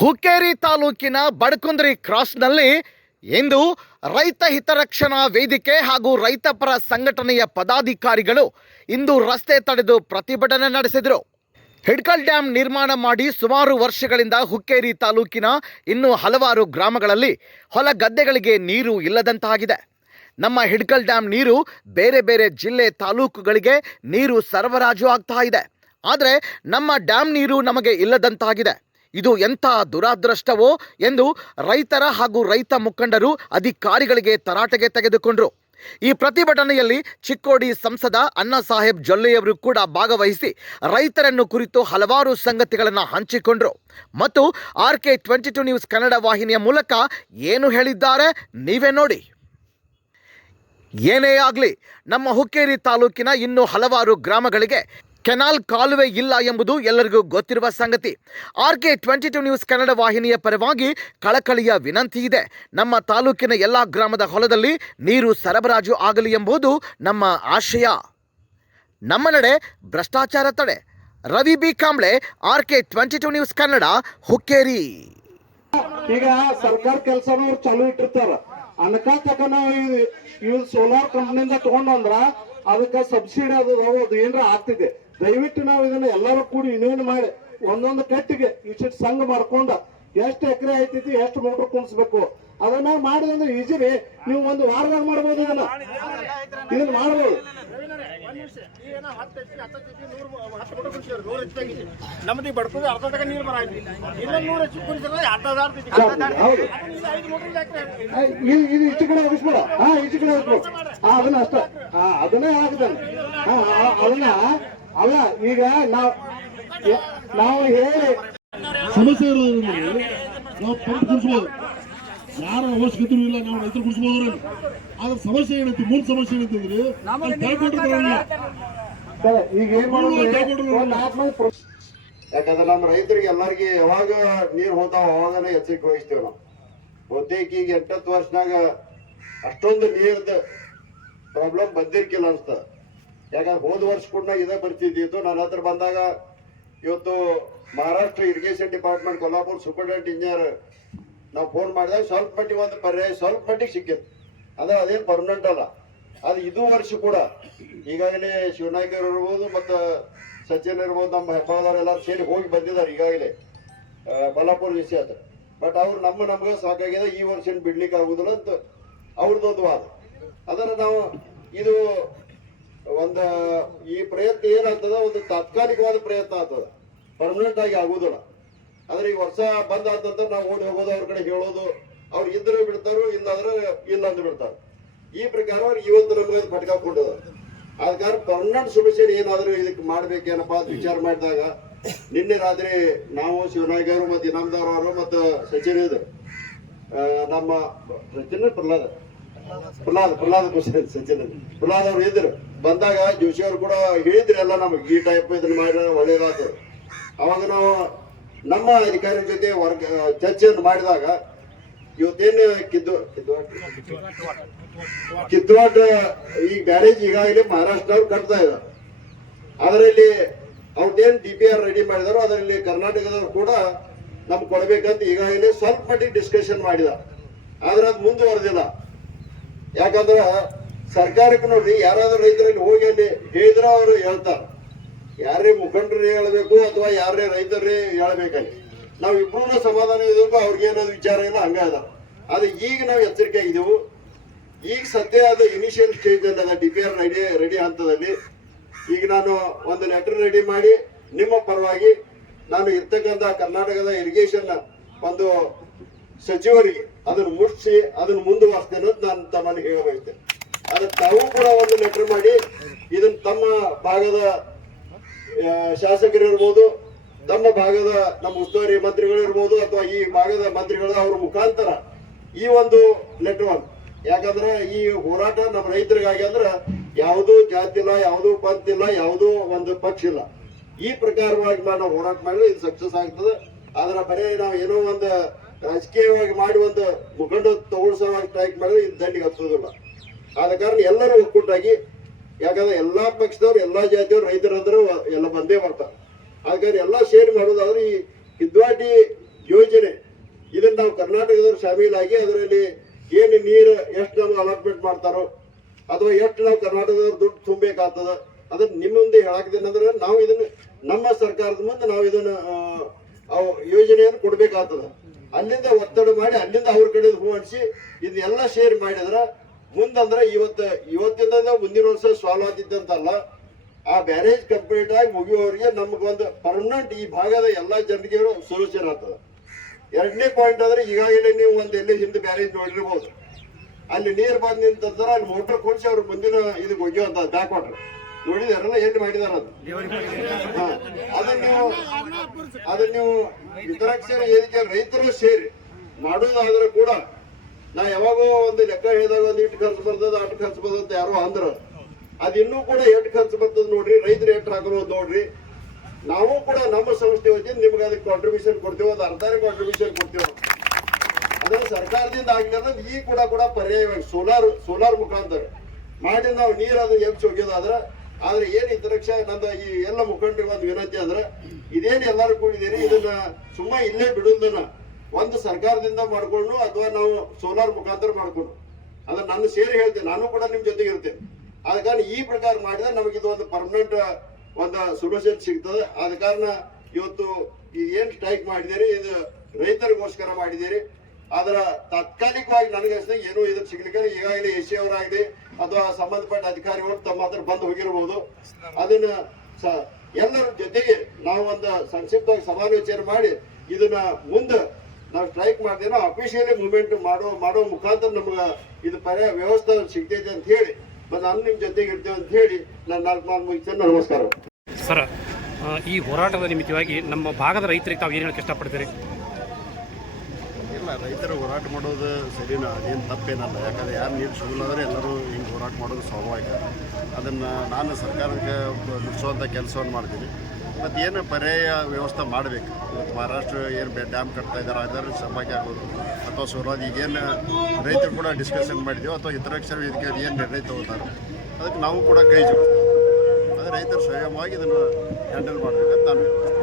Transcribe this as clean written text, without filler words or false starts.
ಹುಕ್ಕೇರಿ ತಾಲೂಕಿನ ಬಡಕುಂದ್ರಿ ಕ್ರಾಸ್ನಲ್ಲಿ ಇಂದು ರೈತ ಹಿತರಕ್ಷಣಾ ವೇದಿಕೆ ಹಾಗೂ ರೈತಪರ ಸಂಘಟನೆಯ ಪದಾಧಿಕಾರಿಗಳು ಇಂದು ರಸ್ತೆ ತಡೆದು ಪ್ರತಿಭಟನೆ ನಡೆಸಿದರು. ಹಿಡ್ಕಲ್ ಡ್ಯಾಂ ನಿರ್ಮಾಣ ಮಾಡಿ ಸುಮಾರು ವರ್ಷಗಳಿಂದ ಹುಕ್ಕೇರಿ ತಾಲೂಕಿನ ಇನ್ನೂ ಹಲವಾರು ಗ್ರಾಮಗಳಲ್ಲಿ ಹೊಲ ಗದ್ದೆಗಳಿಗೆ ನೀರು ಇಲ್ಲದಂತಾಗಿದೆ. ನಮ್ಮ ಹಿಡ್ಕಲ್ ಡ್ಯಾಂ ನೀರು ಬೇರೆ ಬೇರೆ ಜಿಲ್ಲೆ ತಾಲೂಕುಗಳಿಗೆ ನೀರು ಸರಬರಾಜು ಆಗ್ತಾ ಇದೆ. ಆದರೆ ನಮ್ಮ ಡ್ಯಾಂ ನೀರು ನಮಗೆ ಇಲ್ಲದಂತಾಗಿದೆ. ಇದು ಎಂಥ ದುರಾದೃಷ್ಟವೋ ಎಂದು ರೈತರ ಹಾಗೂ ರೈತ ಮುಖಂಡರು ಅಧಿಕಾರಿಗಳಿಗೆ ತರಾಟೆಗೆ ತೆಗೆದುಕೊಂಡರು. ಈ ಪ್ರತಿಭಟನೆಯಲ್ಲಿ ಚಿಕ್ಕೋಡಿ ಸಂಸದ ಅಣ್ಣಾ ಸಾಹೇಬ್ ಜೊಲ್ಲೆಯವರು ಕೂಡ ಭಾಗವಹಿಸಿ ರೈತರನ್ನು ಕುರಿತು ಹಲವಾರು ಸಂಗತಿಗಳನ್ನು ಹಂಚಿಕೊಂಡರು ಮತ್ತು RK22 ನ್ಯೂಸ್ ಕನ್ನಡ ವಾಹಿನಿಯ ಮೂಲಕ ಏನು ಹೇಳಿದ್ದಾರೆ ನೀವೇ ನೋಡಿ. ಏನೇ ಆಗಲಿ, ನಮ್ಮ ಹುಕ್ಕೇರಿ ತಾಲೂಕಿನ ಇನ್ನೂ ಹಲವಾರು ಗ್ರಾಮಗಳಿಗೆ ಕೆನಾಲ್ ಕಾಲುವೆ ಇಲ್ಲ ಎಂಬುದು ಎಲ್ಲರಿಗೂ ಗೊತ್ತಿರುವ ಸಂಗತಿ. RK22 ನ್ಯೂಸ್ ಕನ್ನಡ ವಾಹಿನಿಯ ಪರವಾಗಿ ಕಳಕಳಿಯ ವಿನಂತಿ ಇದೆ. ನಮ್ಮ ತಾಲೂಕಿನ ಎಲ್ಲ ಗ್ರಾಮದ ಹೊಲದಲ್ಲಿ ನೀರು ಸರಬರಾಜು ಆಗಲಿ ಎಂಬುದು ನಮ್ಮ ಆಶಯ. ನಮ್ಮ ನಡೆ ಭ್ರಷ್ಟಾಚಾರ ತಡೆ. Ravi B Kamble, RK22 news Kannada, Hukkeri. ಈಗ ಸರ್ಕಾರ ಕೆಲಸನ ಚಾಲು ಇಟ್ಟಿರ್ತಾರ. ಅನ್ಕಾತಕ ನಾವು ಇವ್ ಸೋಲಾರ್ ಕಂಪ್ನಿಯಿಂದ ತಗೊಂಡ್ರ ಅದಕ್ಕೆ ಸಬ್ಸಿಡಿ ಅದು ಏನಾರ ಆಗ್ತಿದೆ. ದಯವಿಟ್ಟು ನಾವು ಇದನ್ನ ಎಲ್ಲರೂ ಕೂಡಿ ಯೂನಿಯನ್ ಮಾಡಿ ಒಂದೊಂದು ಕಟ್ಟಿಗೆ ಇಷ್ಟು ಸಂಘ ಮಾಡ್ಕೊಂಡ ಎಷ್ಟು ಎಕರೆ ಐತೈತಿ, ಎಷ್ಟು ಮೋಟರ್ ಕುಣಿಸ್ಬೇಕು ಅದನ್ನ ಮಾಡಿದ್ರೆ ಈಜಿಲಿ ನೀವು ಒಂದು ವಾರದಾಗ ಮಾಡ್ಬೋದು. ಇದನ್ನ ಮಾಡ್ಬೋದು. ನಮ್ದು ಬಡ್ಕೋದು ಅರ್ಧ ತಗ ನೀರು ಬರ ಇನ್ನೊಂದು 100 ಕುಡಿಸಿದ್ರೆ 10,000 ಇದು ಈಚೆ ಕಡೆ ಹೋಗಿಸ್ಬೇಡ. ಈಚೆ ಕಡೆ ಹೋಗ್ಬೇಕು. ಅದನ್ನ ಅಷ್ಟ ಅದನ್ನೇ ಆಗುದಲ್ಲ. ಅದನ್ನ ಅಲ್ಲ, ಈಗ ನಾವು ಹೇಳಿ ಸಮಸ್ಯೆ ಇರೋದ್ರಿಂದ ನಾವು ಪಂಪ್ ಕುಡಿಸ್ಬೋದು. ಯಾರ ಅವಶ್ಯಕತೆ ಇಲ್ಲ, ನಾವು ರೈತರು ಕುಡಿಸ್ಬೋದು. ಆದ್ರೆ ಸಮಸ್ಯೆ ಏನೈತಿ, ಮೂಲ ಸಮಸ್ಯೆ ಏನಂತಂದ್ರೆ ಈಗ ಏನ್ ಮಾಡೋದು, ಯಾಕಂದ್ರೆ ನಮ್ಮ ರೈತರಿಗೆ ಎಲ್ಲರಿಗೆ ಯಾವಾಗ ನೀರ್ ಹೋತಾವ ಅವಾಗನೇ ಎಚ್ಚರಿಕೆ ವಹಿಸ್ತೇವೆ ನಾವು. ಬಹುತೇಕ ಈಗ 8 ವರ್ಷನಾಗ ಅಷ್ಟೊಂದು ನೀರ್ದ ಪ್ರಾಬ್ಲಮ್ ಬಂದಿರ್ಕಿಲ್ಲ ಅನ್ಸ್ತ. ಯಾಕಂದ್ರೆ ಹೋದ ವರ್ಷ ಕೂಡ ಇದೇ ಬರ್ತಿದ್ದಿತ್ತು. ನನ್ನ ಹತ್ರ ಬಂದಾಗ ಇವತ್ತು Maharashtra irrigation department Kolhapur superintendent engineer ನಾವು ಫೋನ್ ಮಾಡಿದಾಗ ಸ್ವಲ್ಪ ಮಟ್ಟಿಗೆ ಒಂದು ಪರ್ಯಾಯ ಸ್ವಲ್ಪ ಮಟ್ಟಿಗೆ ಸಿಕ್ಕಿತ್ತು. ಅದೇನು ಪರ್ಮನೆಂಟ್ ಅಲ್ಲ. ಅದು ಇದು ವರ್ಷ ಕೂಡ ಈಗಾಗಲೇ ಶಿವನಾಯ್ಕರ್ ಇರ್ಬೋದು ಮತ್ತು ಸಚಿನ್ ಇರ್ಬೋದು, ನಮ್ಮ ಹೆಬ್ಬಾಳದವರೆಲ್ಲರೂ ಸೇರಿ ಹೋಗಿ ಬಂದಿದ್ದಾರೆ ಈಗಾಗಲೇ ಕೊಲ್ಲಾಪುರ ವಿಷಯ ಅಂತ. ಬಟ್ ಅವ್ರು ನಮ್ಗೆ ಸಾಕಾಗಿದೆ, ಈ ವರ್ಷ ಬಿಡ್ಲಿಕ್ಕೆ ಆಗುದಿಲ್ಲ ಅಂತ ಅವ್ರದ್ದೊಂದು ವಾದ. ಅದನ್ನು ನಾವು ಇದು ಒಂದು ಈ ಪ್ರಯತ್ನ ಏನಾಗ್ತದ, ಒಂದು ತಾತ್ಕಾಲಿಕವಾದ ಪ್ರಯತ್ನ ಆಗ್ತದ, ಪರ್ಮನೆಂಟ್ ಆಗಿ ಆಗುದಿಲ್ಲ. ಆದ್ರೆ ಈ ವರ್ಷ ಬಂದ್ ಆದಂತ ನಾವು ಓಡಿ ಹೋಗೋದು, ಅವ್ರ ಕಡೆ ಹೇಳೋದು, ಅವ್ರು ಇದ್ರೆ ಬಿಡ್ತಾರೋ ಇಲ್ಲಾಂದ್ರೆ ಇಲ್ಲ ಅಂದ್ ಬಿಡ್ತಾರ. ಈ ಪ್ರಕಾರ ಅವ್ರು ಇವತ್ತು ನಮ್ಗೆ ಪಟ್ಕಾಕೊಂಡದ. ಆದ ಕಾರಣ ಪರ್ಮನೆಂಟ್ ಸೊಲ್ಯೂಷನ್ ಏನಾದ್ರು ಇದಕ್ಕೆ ಮಾಡ್ಬೇಕೇನಪ್ಪ ಅಂತ ವಿಚಾರ ಮಾಡಿದಾಗ ನಿನ್ನೆ ರಾತ್ರಿ ನಾವು ಶಿವನಾಯ್ಕರು ಮತ್ತು ಇನಾಮದಾರವರು ಮತ್ತು ಸಚಿನ್ ಇದ್ರು, ನಮ್ಮ ಸಚಿನ್ ಪ್ರಹ್ಲಾದ್ ಸಚಿನ್ ಪ್ರಹ್ಲಾದ್ ಅವ್ರು ಇದ್ರು. ಬಂದಾಗ ಜೋಶಿ ಅವ್ರು ಕೂಡ ಹೇಳಿದ್ರು ಎಲ್ಲ ನಮ್ಗೆ ಈ ಟೈಪ್ ಇದನ್ನ ಮಾಡಿದ್ರೆ ಒಳ್ಳೇದಾಗ್ತದೆ. ಅವಾಗ ನಾವು ನಮ್ಮ ಅಧಿಕಾರಿಗಳ ಜೊತೆ ಚರ್ಚೆಯನ್ನು ಮಾಡಿದಾಗ ಇವತ್ತೇನು ಕಿದ್ವಾಡ್ ಈ ಬ್ಯಾರೇಜ್ ಈಗಾಗಲೇ ಮಹಾರಾಷ್ಟ್ರ ಅವ್ರು ಕಟ್ತಾ ಇದ್ದಾರೆ. ಅದರಲ್ಲಿ ಅವ್ರದ್ದೇನು DPR ರೆಡಿ ಮಾಡಿದಾರೋ ಅದರಲ್ಲಿ ಕರ್ನಾಟಕದವ್ರು ಕೂಡ ನಮ್ಗೆ ಕೊಡ್ಬೇಕಂತ ಈಗಾಗಲೇ ಸ್ವಲ್ಪ ಮಟ್ಟಿಗೆ ಡಿಸ್ಕಷನ್ ಮಾಡಿದ. ಆದ್ರೆ ಅದು ಮುಂದುವರೆದಿಲ್ಲ. ಯಾಕಂದ್ರೆ ಸರ್ಕಾರಕ್ಕೆ ನೋಡ್ರಿ, ಯಾರಾದ್ರೂ ರೈತರಲ್ಲಿ ಹೋಗಿ ಅಲ್ಲಿ ಹೇಳಿದ್ರೆ ಅವರು ಹೇಳ್ತಾರೆ. ಯಾರೇ ಮುಖಂಡರು ಹೇಳ್ಬೇಕು ಅಥವಾ ಯಾರೇ ರೈತರೇ ಹೇಳ್ಬೇಕಲ್ಲಿ. ನಾವು ಇಬ್ರು ಸಮಾಧಾನ ಇದ್ಬೇಕು, ಅವ್ರಿಗೇನದು ವಿಚಾರ ಇಲ್ಲ, ಹಂಗಾದ. ಆದ್ರೆ ಈಗ ನಾವು ಎಚ್ಚರಿಕೆ ಆಗಿದ್ದೆವು. ಈಗ ಸದ್ಯ ಅದು ಇನಿಷಿಯಲ್ ಸ್ಟೇಜ್ ಅಲ್ಲಿ ಅದ, DPR ರೆಡಿ ಹಂತದಲ್ಲಿ. ಈಗ ನಾನು ಒಂದು ಲೆಟರ್ ರೆಡಿ ಮಾಡಿ ನಿಮ್ಮ ಪರವಾಗಿ ನಾನು ಇರ್ತಕ್ಕಂಥ ಕರ್ನಾಟಕದ ಇರಿಗೇಷನ್ ಒಂದು ಸಚಿವರಿಗೆ ಅದನ್ನು ಮುಟ್ಟಿಸಿ ಅದನ್ನು ಮುಂದುವರಿಸ್ತೇನೆ ಅಂತ ನಾನು ತಮ್ಮಲ್ಲಿ ಹೇಳಬಯಸ್ತೇನೆ. ಅದಕ್ಕೆ ತಾವು ಕೂಡ ಒಂದು ಲೆಟರ್ ಮಾಡಿ ಇದನ್ನ ತಮ್ಮ ಭಾಗದ ಶಾಸಕರು ಇರ್ಬೋದು, ತಮ್ಮ ಭಾಗದ ನಮ್ಮ ಉಸ್ತುವಾರಿ ಮಂತ್ರಿಗಳು ಇರ್ಬೋದು, ಅಥವಾ ಈ ಭಾಗದ ಮಂತ್ರಿಗಳು ಅವ್ರ ಮುಖಾಂತರ ಈ ಒಂದು ಲೆಟರ್ ಒಂದು. ಯಾಕಂದ್ರೆ ಈ ಹೋರಾಟ ನಮ್ಮ ರೈತರಿಗಾಗಿ ಅಂದ್ರೆ ಯಾವುದೂ ಜಾತಿ ಇಲ್ಲ, ಯಾವುದೂ ಪಂಥ ಇಲ್ಲ, ಯಾವುದೂ ಒಂದು ಪಕ್ಷ ಇಲ್ಲ. ಈ ಪ್ರಕಾರವಾಗಿ ನಾವು ಹೋರಾಟ ಮಾಡಿದ್ರೆ ಇದು ಸಕ್ಸಸ್ ಆಗ್ತದೆ. ಆದ್ರೆ ಬರೀ ನಾವು ಏನೋ ಒಂದು ರಾಜಕೀಯವಾಗಿ ಮಾಡಿ ಒಂದು ಮುಖಂಡ ತಗೊಳ್ಸೋವಾಗಿ ಸ್ಟ್ರೈಕ್ ಮಾಡಿದ್ರೆ ಇದು ದಂಡಿಗೆ ಹತ್ತೋದಿಲ್ಲ. ಆದ ಕಾರಣ ಎಲ್ಲರೂ ಒಕ್ಕೂಟಾಗಿ, ಯಾಕಂದ್ರೆ ಎಲ್ಲಾ ಪಕ್ಷದವ್ರು ಎಲ್ಲಾ ಜಾತಿಯವ್ರು ರೈತರಂದ್ರು ಎಲ್ಲ ಬಂದೇ ಬರ್ತಾರೆ. ಹಾಗಾಗಿ ಎಲ್ಲ ಸೇರಿ ಮಾಡೋದಾದ್ರೆ ಈ ಕಿದ್ವಾಟಿ ಯೋಜನೆ ಇದನ್ನ ನಾವು ಕರ್ನಾಟಕದವ್ರು ಶಾಮೀಲಾಗಿ ಅದರಲ್ಲಿ ಏನು ನೀರು ಎಷ್ಟು ನಮ್ಗೆ ಅಲಾಟ್ಮೆಂಟ್ ಮಾಡ್ತಾರೋ ಅಥವಾ ಎಷ್ಟು ನಾವು ಕರ್ನಾಟಕದವ್ರು ದುಡ್ಡು ತುಂಬಬೇಕಾಗ್ತದ ಅದನ್ನ ನಿಮ್ಮ ಮುಂದೆ ಹೇಳಾಕ್ದೇನಂದ್ರೆ ನಾವು ಇದನ್ನ ನಮ್ಮ ಸರ್ಕಾರದ ಮುಂದೆ ನಾವು ಇದನ್ನ ಯೋಜನೆಯನ್ನು ಕೊಡ್ಬೇಕಾಗ್ತದ. ಅಲ್ಲಿಂದ ಒತ್ತಡ ಮಾಡಿ ಅಲ್ಲಿಂದ ಅವ್ರ ಕಡೆ ಹೂ ಅನ್ಸಿ ಇದನ್ನೆಲ್ಲ ಶೇರ್ ಮಾಡಿದ್ರ ಮುಂದಂದ್ರೆ ಇವತ್ತಿಂದ ಮುಂದಿನ ವರ್ಷ ಸಾಲ್ವ್ ಆಗ್ತಿದ್ದಂತಲ್ಲ, ಆ ಬ್ಯಾರೇಜ್ ಕಂಪ್ಲೀಟ್ ಆಗಿ ಮುಗಿಯುವವರಿಗೆ ನಮ್ಗೊಂದು ಪರ್ಮನೆಂಟ್ ಈ ಭಾಗದ ಎಲ್ಲಾ ಜನರಿಗೆ ಸೊಲ್ಯೂಷನ್ ಆಗ್ತದ. ಎರಡನೇ ಪಾಯಿಂಟ್ ಅಂದ್ರೆ ಈಗಾಗಲೇ ನೀವು ಎಲ್ಲೇ ಹಿಂದೆ ಬ್ಯಾರೇಜ್ ನೋಡಿರ್ಬೋದು, ಅಲ್ಲಿ ನೀರು ಬಂದ್ ನಿಂತಂದ್ರೆ ಅಲ್ಲಿ ಮೋಟರ್ ಕೊಡ್ಸಿ ಅವ್ರು ಮುಂದಿನ ಇದಕ್ಕೆ ಒಗ್ಯುವಂತ ಬ್ಯಾಕ್ ವಾಟರ್ ನೋಡಿದಾರಲ್ಲ ಎಲ್ಲಿ ಮಾಡಿದಾರ ಅದು. ಅದನ್ನ ನೀವು ವಿತರಕ್ಷಣೆ ವೇದಿಕೆ ರೈತರು ಸೇರಿ ಮಾಡೋದಾದ್ರೆ ಕೂಡ ನಾ ಯಾವಾಗೋ ಒಂದು ಲೆಕ್ಕ ಹೇಳಿದಾಗ ಒಂದು ಇಟ್ಟು ಖರ್ಚು ಬರ್ತದ ಅಷ್ಟು ಖರ್ಚು ಬರ್ತದ ಯಾರೋ ಅಂದ್ರ ಅದ್ ಇನ್ನೂ ಕೂಡ ಎಷ್ಟು ಖರ್ಚು ಬರ್ತದ ನೋಡ್ರಿ, ರೈತರು ಎಷ್ಟು ಹಾಕೋದು ನೋಡ್ರಿ. ನಾವು ಕೂಡ ನಮ್ಮ ಸಂಸ್ಥೆ ವತಿಯಿಂದ ನಿಮ್ಗೆ ಅದಕ್ಕೆ ಕಾಂಟ್ರಿಬ್ಯೂಷನ್ ಕೊಡ್ತೇವೆ, ಒಂದು ಅರ್ಧ ಕಾಂಟ್ರಿಬ್ಯೂಷನ್ ಕೊಡ್ತೇವೆ. ಅದನ್ನ ಸರ್ಕಾರದಿಂದ ಆಗಿಲ್ಲ ಈ ಕೂಡ ಪರ್ಯಾಯವಾಗಿ ಸೋಲಾರ್ ಮುಖಾಂತರ ಮಾಡಿ ನಾವು ನೀರು ಅದು ಎಬ್ಸಿ ಹೋಗ್ಯೋದಾದ್ರೆ ಆದ್ರೆ ಏನ್ ಹಿತರಕ್ಷಾ ನಂದು ಈ ಎಲ್ಲ ಮುಖಂಡರಿಗೆ ಒಂದು ವಿನಂತಿ ಅಂದ್ರೆ ಇದೇನು ಎಲ್ಲರೂ ಕೂಡಿದ್ದೀರಿ ಇದನ್ನ ಸುಮ್ಮ ಇಲ್ಲೇ ಬಿಡುವುದನ್ನ ಒಂದು ಸರ್ಕಾರದಿಂದ ಮಾಡ್ಕೊಂಡು ಅಥವಾ ನಾವು ಸೋಲಾರ್ ಮುಖಾಂತರ ಮಾಡ್ಕೊಂಡು ಅದನ್ನ ನಾನು ಸೇರಿ ಹೇಳ್ತೇನೆ, ನಾನು ಕೂಡ ನಿಮ್ ಜೊತೆಗೆ ಇರ್ತೇನೆ. ಆದ ಕಾರಣ ಈ ಪ್ರಕಾರ ಮಾಡಿದ್ರೆ ನಮಗೆ ಇದು ಒಂದು ಪರ್ಮನೆಂಟ್ ಒಂದು ಸೊಲ್ಯೂಷನ್ ಸಿಗ್ತದೆ. ಆದ ಕಾರಣ ಇವತ್ತು ಏನ್ ಸ್ಟ್ರೈಕ್ ಮಾಡಿದಿರಿ ಇದು ರೈತರಿಗೋಸ್ಕರ ಮಾಡಿದಿರಿ. ಅದರ ತಾತ್ಕಾಲಿಕವಾಗಿ ನನಗೆ ಏನೋ ಇದು ಸಿಗ್ಲಿಕ್ಕೆ ಈಗಾಗಲೇ ಎಸಿ ಅವರಾಗಲಿ ಅಥವಾ ಸಂಬಂಧಪಟ್ಟ ಅಧಿಕಾರಿಗಳು ತಮ್ಮ ಹತ್ರ ಬಂದು ಹೋಗಿರ್ಬೋದು. ಅದನ್ನ ಎಲ್ಲರ ಜೊತೆಗೆ ನಾವು ಒಂದು ಸಂಕ್ಷಿಪ್ತವಾಗಿ ಸಮಾಲೋಚನೆ ಮಾಡಿ ಇದನ್ನ ಮುಂದೆ ನಾವು ಸ್ಟ್ರೈಕ್ ಮಾಡ್ದೇನೋ ಅಫಿಷಿಯಲಿ ಮೂವ್ಮೆಂಟ್ ಮಾಡೋ ಮುಖಾಂತರ ನಮ್ಗೆ ಇದು ಪರ್ಯಾಯ ವ್ಯವಸ್ಥೆ ಸಿಗ್ತೈತೆ ಅಂತ ಹೇಳಿ ನಾನು ನಿಮ್ ಜೊತೆಗೆ ಇರ್ತೇವೆ ಅಂತ ಹೇಳಿ ನಾನು 4 ಮಾತು ಮುಗಿಸ್ತೇನೆ. ನಮಸ್ಕಾರ ಸರ್. ಈ ಹೋರಾಟದ ನಿಮಿತ್ತವಾಗಿ ನಮ್ಮ ಭಾಗದ ರೈತರಿಗೆ ತಾವು ಏನು ಹೇಳಕ್ಕೆ ಇಷ್ಟಪಡ್ತೀರಿ? ಇಲ್ಲ, ರೈತರು ಹೋರಾಟ ಮಾಡೋದು ಸರಿನಾ, ಅದೇನು ತಪ್ಪೇನಲ್ಲ. ಯಾಕಂದರೆ ಯಾರು ನೀರು ಸಿಗಲಾದ್ರೆ ಎಲ್ಲರೂ ಹಿಂಗೆ ಹೋರಾಟ ಮಾಡೋದು ಸ್ವಾಭಾವಿಕ. ಅದನ್ನು ನಾನು ಸರ್ಕಾರಕ್ಕೆ ನುಡಿಸುವಂಥ ಕೆಲಸವನ್ನು ಮಾಡ್ತೀನಿ. ಮತ್ತು ಏನು ಪರ್ಯಾಯ ವ್ಯವಸ್ಥೆ ಮಾಡಬೇಕು. ಇವತ್ತು ಮಹಾರಾಷ್ಟ್ರ ಏನು ಡ್ಯಾಮ್ ಕಟ್ತಾ ಇದ್ದಾರೆ ಅದರ ಸಭಾಗಿ ಆಗೋದು ಅಥವಾ ಸೋಲಾರ್ ಈಗೇನು ರೈತರು ಕೂಡ ಡಿಸ್ಕಷನ್ ಮಾಡಿದೆವು ಅಥವಾ ಹಿತರಕ್ಷಣಾ ವೇದಿಕೆ ಏನು ನಿರ್ಣಯ ತಗೋತಾರೆ ಅದಕ್ಕೆ ನಾವು ಕೂಡ ಕೈ ಜೋಡಿಸ್ತೀವಿ. ಅದು ರೈತರು ಸ್ವಯಂವಾಗಿ ಇದನ್ನು ಹ್ಯಾಂಡಲ್ ಮಾಡಬೇಕಂತ ನಾನು ಹೇಳ್ತೀನಿ.